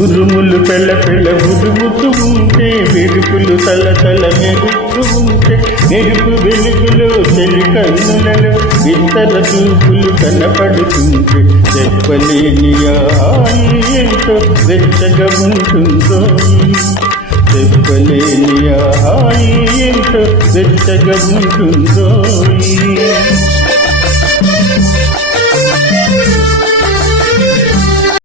ఉరుములు పెళ్ళ పెళ్ళ ఉరుముతూ ఉంటే వెడుకులు తల తల మెరుస్తూ ఉంటే మెరుపు వెలుగులు తెలి కన్నులలో ఇతర చూపులు కనపడుతుంటే చెప్పలేని ఎంతో వెచ్చగా ఉంటుందో. చెప్పలేని ఎంతో వెచ్చగా ఉంటుందో.